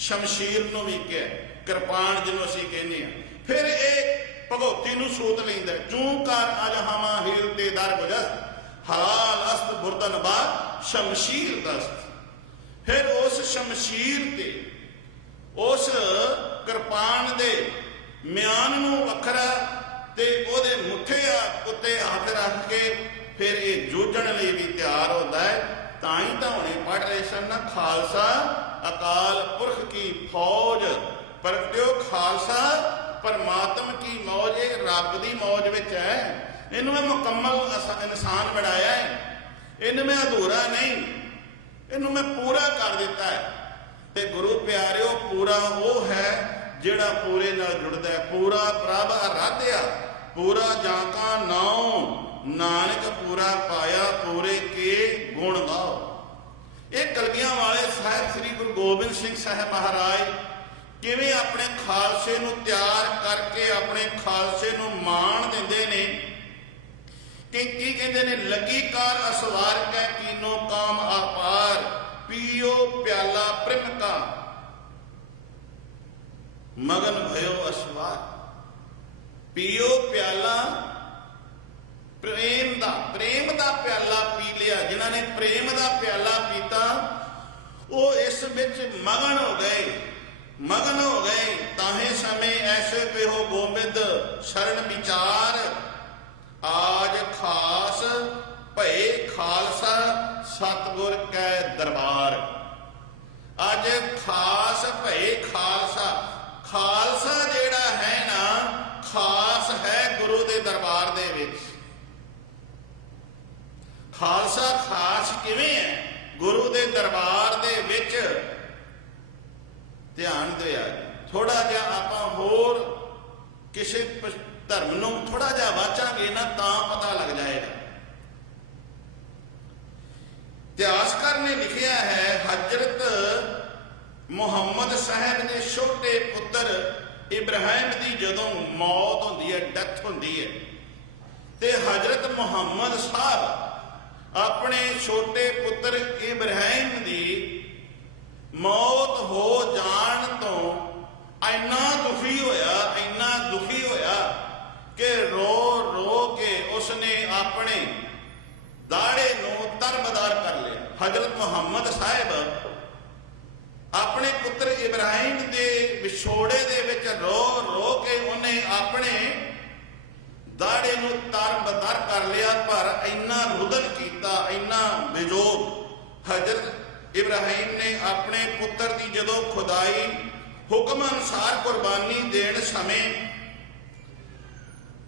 शमशीर नूं वीकिया, किरपान जिन्हों असीं कहने हैं। फिर ये भगौती नूं सूत लैंदा, जूं कर अज हमा हील ते दर गुजस्त, हलाल अस्त बुरदन बा शमशीर दस्त। फिर उस शमशीर ते उस किरपान दे म्यान नूं वखरा ते ओहदे मुठे उत्ते हथ रख के फिर ये जूझण लई भी तैयार होता है। ताई तो हुणे पढ़ रहे सन ना, खालसा अकाल पुरख की फौज, परगट्यो खालसा परमात्मा की मौज, एक रब की मौज विच है। इनू मैं मुकम्मल इंसान बनाया है, इन मैं अधूरा नहीं, इनू मैं पूरा कर दिता है। ते गुरु प्यारिओ पूरा वो है जिहड़ा पूरे नाल जुड़दा है। पूरा प्रभ आराध्या, पूरा जाका नाउ, नानक पूरा पाया, पूरे के गुण गाओ। ये कलगियां वाले साहिब श्री गुरु गोबिंद सिंह साहब महाराज किवें अपने खालसे नूं तैयार करके अपने खालसे नूं माण दिंदे ने कि की कहंदे ने, लगी कार असवार कै कीनो काम अपार, पियो प्याला प्रेम का मगन भयो असवार। पियो प्याला प्रेम दा प्याला पी लिया। जिन्हां ने प्रेम दा प्याला पीता वो इस विच मगन हो गए, मगन हो गए। ताहे समय ऐसे पे हो गोबिंद शरण विचार, आज खास भये खालसा सतगुर कै दरबार। आज खास भये खालसा, खालसा जेड़ा है ना खास है गुरु दे दरबार दे विच। खालसा खास किवें है? गुरु दे दरबार दे विच। ध्यान दिया थोड़ा जिहा आपां होर किसी धर्म नूं थोड़ा जिहा वाचांगे ना तां पता लग जाएगा। इतिहासकार ने लिखिया है, हजरत मुहम्मद साहब के छोटे पुत्र इब्राहिम की जदों मौत होती है, डेथ होती है, तो हजरत मुहम्मद साहब अपने छोटे पुत्र इब्राहिम की मौत हो जान तो इन्ना दुखी होया, इन्ना दुखी होया कि रो रो के उसने अपने दाड़े नूं तरबदार कर लिया। हजरत मुहम्मद साहब अपने पुत्र इब्राहिम के ਵਿਛੋੜੇ ਦੇ ਵਿੱਚ ਰੋ ਰੋ ਕੇ ਉਹਨੇ ਆਪਣੇ ਦਾੜੇ ਨੂੰ ਤਰ-ਬਦਰ ਕਰ ਲਿਆ। ਪਰ ਇੰਨਾ ਰੁਦਨ ਕੀਤਾ, ਇੰਨਾ ਬੇਜੋਗ। ਹਜ਼ਰਤ ਇਬਰਾਹੀਮ ਨੇ ਆਪਣੇ ਪੁੱਤਰ ਦੀ ਜਦੋਂ ਖੁਦਾਈ ਹੁਕਮ ਅਨੁਸਾਰ ਕੁਰਬਾਨੀ ਦੇਣ ਸਮੇਂ,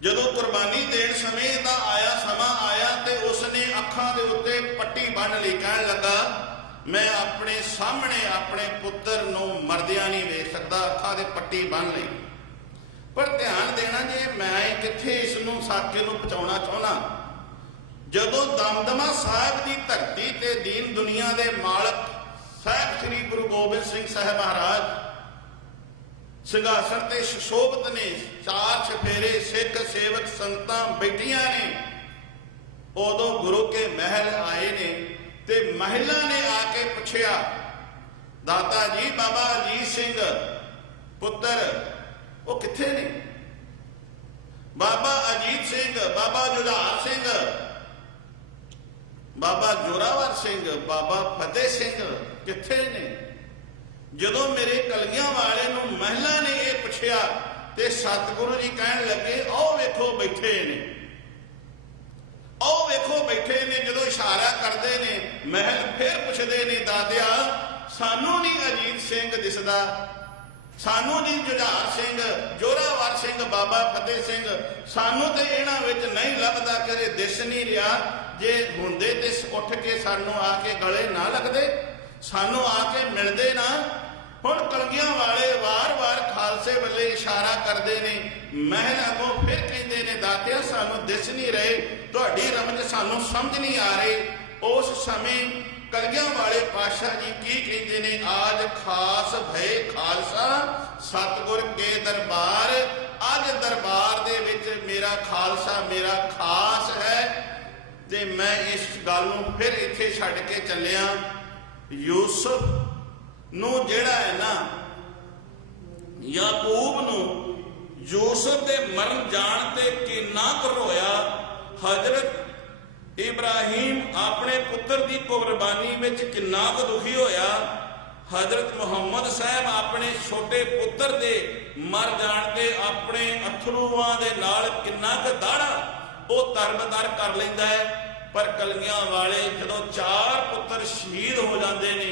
ਜਦੋਂ ਕੁਰਬਾਨੀ ਦੇਣ ਸਮੇਂ ਦਾ ਸਮਾਂ ਆਇਆ ਤੇ ਉਸਨੇ ਅੱਖਾਂ ਦੇ ਉੱਤੇ ਪੱਟੀ ਬੰਨ੍ਹ ਲਈ। ਕਹਿਣ ਲੱਗਾ, ਮੈਂ ਆਪਣੇ ਸਾਹਮਣੇ ਆਪਣੇ ਪੁੱਤਰ ਨੂੰ ਮਰਦਿਆਂ ਨਹੀਂ ਵੇਖ ਸਕਦਾ, ਅੱਖਾਂ ਦੇ ਪੱਟੀ ਬੰਨ੍ਹ ਲਈ। ਪਰ ਧਿਆਨ ਦੇਣਾ, ਜੇ ਮੈਂ ਕਿੱਥੇ ਇਸ ਨੂੰ ਸਾਕੇ ਨੂੰ ਪਹੁੰਚਾਉਣਾ ਚਾਹੁੰਦਾ, ਜਦੋਂ ਦਮਦਮਾ ਸਾਹਿਬ ਦੀ ਧਰਤੀ ਤੇ ਦੀਨ ਦੁਨੀਆ ਦੇ ਮਾਲਕ ਸਾਹਿਬ ਸ੍ਰੀ ਗੁਰੂ ਗੋਬਿੰਦ ਸਿੰਘ ਸਾਹਿਬ ਮਹਾਰਾਜ ਸਿੰਘਾਸਣ ਤੇ ਸੁਸ਼ੋਭਿਤ ਨੇ, ਚਾਰ ਚਫੇਰੇ ਸਿੱਖ ਸੇਵਕ ਸੰਗਤਾਂ ਬੈਠੀਆਂ ਨੇ, ਉਦੋਂ ਗੁਰੂ ਕੇ ਮਹਿਲ ਆਏ ਨੇ ਤੇ ਮਹਿਲਾ ਨੇ ਆ ਕੇ ਪੁੱਛਿਆ, ਦਾਤਾ ਜੀ ਬਾਬਾ ਅਜੀਤ ਸਿੰਘ ਪੁੱਤਰ ਉਹ ਕਿੱਥੇ ਨੇ? ਬਾਬਾ ਅਜੀਤ ਸਿੰਘ, ਬਾਬਾ ਜੁਝਾਰ ਸਿੰਘ, ਬਾਬਾ ਜੋਰਾਵਰ ਸਿੰਘ, ਬਾਬਾ ਫਤਿਹ ਸਿੰਘ ਕਿੱਥੇ ਨੇ? ਜਦੋਂ ਮੇਰੇ ਕਲਗੀਆਂ ਵਾਲੇ ਨੂੰ ਮਹਿਲਾ ਨੇ ਇਹ ਪੁੱਛਿਆ ਤੇ ਸਤਿਗੁਰੂ ਜੀ ਕਹਿਣ ਲੱਗੇ, ਆਓ ਵੇਖੋ ਬੈਠੇ ਨੇ, ਆਓ ਵੇਖੋ ਬੈਠੇ ਨੇ। ਜਦੋਂ ਇਸ਼ਾਰਾ ਕਰਦੇ ਨੇ, ਮਹਿਲ ਫਿਰ ਪੁੱਛਦੇ ਨੇ, ਦਾਦਿਆ ਸਾਨੂੰ ਨਹੀਂ ਅਜੀਤ ਸਿੰਘ ਦਿਸਦਾ, ਸਾਨੂੰ ਨਹੀਂ ਜੁਝਾਰ ਸਿੰਘ, ਜੋਰਾਵਰ ਸਿੰਘ, ਬਾਬਾ ਫਤਿਹ ਸਿੰਘ, ਸਾਨੂੰ ਤੇ ਇਹਨਾਂ ਵਿੱਚ ਨਹੀਂ ਲੱਭਦਾ, ਕਦੇ ਦਿਸ ਨਹੀਂ ਰਿਹਾ। ਜੇ ਹੁੰਦੇ ਤੇ ਉੱਠ ਕੇ ਸਾਨੂੰ ਆ ਕੇ ਗਲੇ ਨਾ ਲੱਗਦੇ, ਸਾਨੂੰ ਆ ਕੇ ਮਿਲਦੇ ਨਾ। ਹੁਣ ਕਲਗੀਆਂ ਵਾਲੇ ਵਾਰ-ਵਾਰ ਖਾਲਸੇ ਵੱਲੇ ਇਸ਼ਾਰਾ ਕਰਦੇ ਨੇ, ਮਹਿਲ ਅੱਗੋਂ ਫਿਰ ਕਹਿੰਦੇ ਨੇ, ਦਾਤਿਆ ਸਾਨੂੰ ਦਿਸ ਨਹੀਂ ਰਹੇ, ਤੁਹਾਡੀ ਰਮਜ ਸਾਨੂੰ ਸਮਝ ਨਹੀਂ ਆ ਰਹੀ। ਉਸ ਸਮੇਂ ਕਲਗੀਆਂ ਵਾਲੇ ਪਾਤਸ਼ਾਹ ਜੀ ਕੀ ਕਹਿੰਦੇ ਨੇ, ਆਜ ਖਾਸ ਭਏ ਖਾਲਸਾ ਸਤਿਗੁਰ ਕੇ ਦਰਬਾਰ। ਅੱਜ ਦਰਬਾਰ ਦੇ ਵਿੱਚ ਮੇਰਾ ਖਾਲਸਾ ਮੇਰਾ ਖਾਸ ਹੈ। ਤੇ ਮੈਂ ਇਸ ਗੱਲ ਨੂੰ ਫਿਰ ਇੱਥੇ ਛੱਡ ਕੇ ਚੱਲਿਆ। ਯੂਸਫ ਨੂੰ ਜਿਹੜਾ ਹੈ ਨਾ, ਯਾਕੂਬ ਨੂੰ ਯੂਸਫ ਦੇ ਮਰਨ ਜਾਣ ਤੇ ਕਿੰਨਾ ਕੁ ਰੋਇਆ। ਹਜ਼ਰਤ ਇਬਰਾਹੀਮ ਆਪਣੇ ਪੁੱਤਰ ਦੀ ਕੁਰਬਾਨੀ ਵਿੱਚ ਕਿੰਨਾ ਕੁ ਦੁਖੀ ਹੋਇਆ। ਹਜ਼ਰਤ ਮੁਹੰਮਦ ਸਾਹਿਬ ਆਪਣੇ ਛੋਟੇ ਪੁੱਤਰ ਦੇ ਮਰ ਜਾਣ ਤੇ ਆਪਣੇ ਅਥਰੂਆਂ ਦੇ ਨਾਲ ਕਿੰਨਾ ਕੁ ਦਾੜਾ ਉਹ ਤਰਬਦਰ ਕਰ ਲੈਂਦਾ ਹੈ। ਪਰ ਕਲਗੀਆਂ ਵਾਲੇ ਜਦੋਂ ਚਾਰ ਪੁੱਤਰ ਸ਼ਹੀਦ ਹੋ ਜਾਂਦੇ ਨੇ,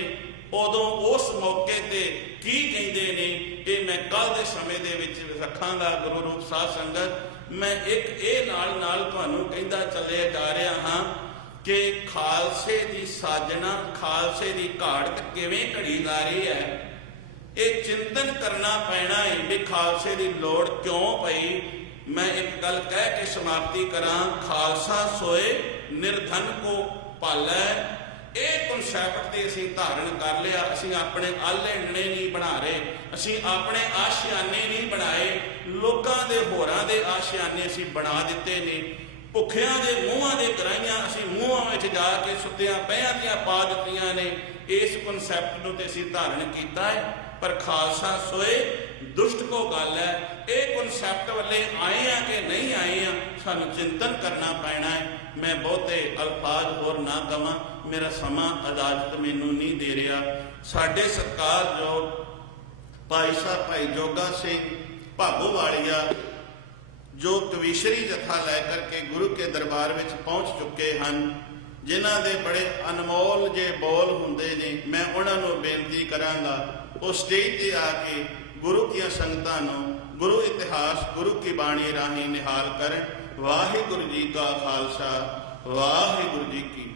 ਉਦੋਂ ਉਸ ਮੌਕੇ ਤੇ ਕੀ ਕਹਿੰਦੇ ਨੇ, ਇਹ ਮੈਂ ਕੱਲ ਦੇ ਸਮੇਂ ਦੇ ਵਿੱਚ ਰੱਖਾਂਗਾ। ਗੁਰੂ ਰੂਪ ਸਾਧ ਸੰਗਤ, ਮੈਂ ਇੱਕ ਇਹ ਨਾਲ ਤੁਹਾਨੂੰ ਕਹਿੰਦਾ ਚੱਲਿਆ ਜਾ ਰਿਹਾ ਹਾਂ ਕਿ ਖਾਲਸੇ ਦੀ ਸਾਜਣਾ, ਖਾਲਸੇ ਦੀ ਘਾਟ ਕਿਵੇਂ ਘੜੀ ਜਾ ਰਹੀ ਹੈ। ਇਹ ਚਿੰਤਨ ਕਰਨਾ ਪੈਣਾ ਹੈ ਵੀ ਖਾਲਸੇ ਦੀ ਲੋੜ ਕਿਉਂ ਪਈ। ਮੈਂ ਇੱਕ ਗੱਲ ਕਹਿ ਕੇ ਸਮਾਪਤੀ ਕਰਾਂ, ਖਾਲਸਾ ਸੋਏ ਨਿਰਧਨ ਕੋ ਪਾਲੈ। ਇਹ ਕਨਸੈਪਟ ਤੇ ਅਸੀਂ ਧਾਰਨ ਕਰ ਲਿਆ। ਅਸੀਂ ਆਪਣੇ ਆਲ੍ਹਣੇ ਨਹੀਂ ਬਣਾ ਰਹੇ, ਅਸੀਂ ਆਪਣੇ ਆਸ਼ਿਆਨੇ ਨਹੀਂ ਬਣਾਏ, ਲੋਕਾਂ ਦੇ ਹੋਰਾਂ ਦੇ ਆਸ਼ਿਆਨੇ ਅਸੀਂ ਬਣਾ ਦਿੱਤੇ ਨੇ। ਭੁੱਖਿਆਂ ਦੇ ਮੂੰਹਾਂ ਦੇ ਗਰਾਈਆਂ ਅਸੀਂ ਮੂੰਹਾਂ ਵਿੱਚ ਜਾ ਕੇ ਸੁੱਤਿਆਂ ਪਿਆਂ ਦੀਆਂ ਪਾ ਦਿੱਤੀਆਂ ਨੇ। ਇਸ ਕਨਸੈਪਟ ਨੂੰ ਤੇ ਅਸੀਂ ਧਾਰਨ ਕੀਤਾ ਹੈ। ਪਰ ਖਾਲਸਾ ਸੋਏ ਦੁਸ਼ਟ ਕੋ ਗੱਲ ਹੈ। ਇਹ ਕਨਸੈਪਟ ਵੱਲੇ ਆਏ ਆ ਕਿ ਨਹੀਂ ਆਏ ਆ, ਸਾਨੂੰ ਚਿੰਤਨ ਕਰਨਾ ਪੈਣਾ ਹੈ। ਮੈਂ ਬਹੁਤੇ ਅਲਫਾਜ਼ ਹੋਰ ਨਾ ਕਵਾਂ, ਮੇਰਾ ਸਮਾਂ ਇਜਾਜ਼ਤ ਮੈਨੂੰ ਨਹੀਂ ਦੇ ਰਿਹਾ। ਸਾਡੇ ਸਤਿਕਾਰਯੋਗ ਭਾਈ ਸਾਹਿਬ ਭਾਈ ਜੋਗਾ ਸਿੰਘ ਭਾਗੋਵਾਲੀਆ ਜੋ ਕਵੀਸ਼ਰੀ ਜਥਾ ਲੈ ਕਰਕੇ ਗੁਰੂ ਕੇ ਦਰਬਾਰ ਵਿੱਚ ਪਹੁੰਚ ਚੁੱਕੇ ਹਨ, ਜਿਨ੍ਹਾਂ ਦੇ ਬੜੇ ਅਨਮੋਲ ਜੇ ਬੋਲ ਹੁੰਦੇ ਨੇ, ਮੈਂ ਉਹਨਾਂ ਨੂੰ ਬੇਨਤੀ ਕਰਾਂਗਾ ਉਹ ਸਟੇਜ ਤੇ ਆ ਕੇ ਗੁਰੂ ਦੀਆਂ ਸੰਗਤਾਂ ਨੂੰ ਗੁਰੂ ਇਤਿਹਾਸ ਗੁਰੂ ਕੀ ਬਾਣੀ ਰਾਹੀਂ ਨਿਹਾਲ ਕਰਨ। ਵਾਹਿਗੁਰੂ ਜੀ ਕਾ ਖਾਲਸਾ, ਵਾਹਿਗੁਰੂ ਜੀ ਕੀ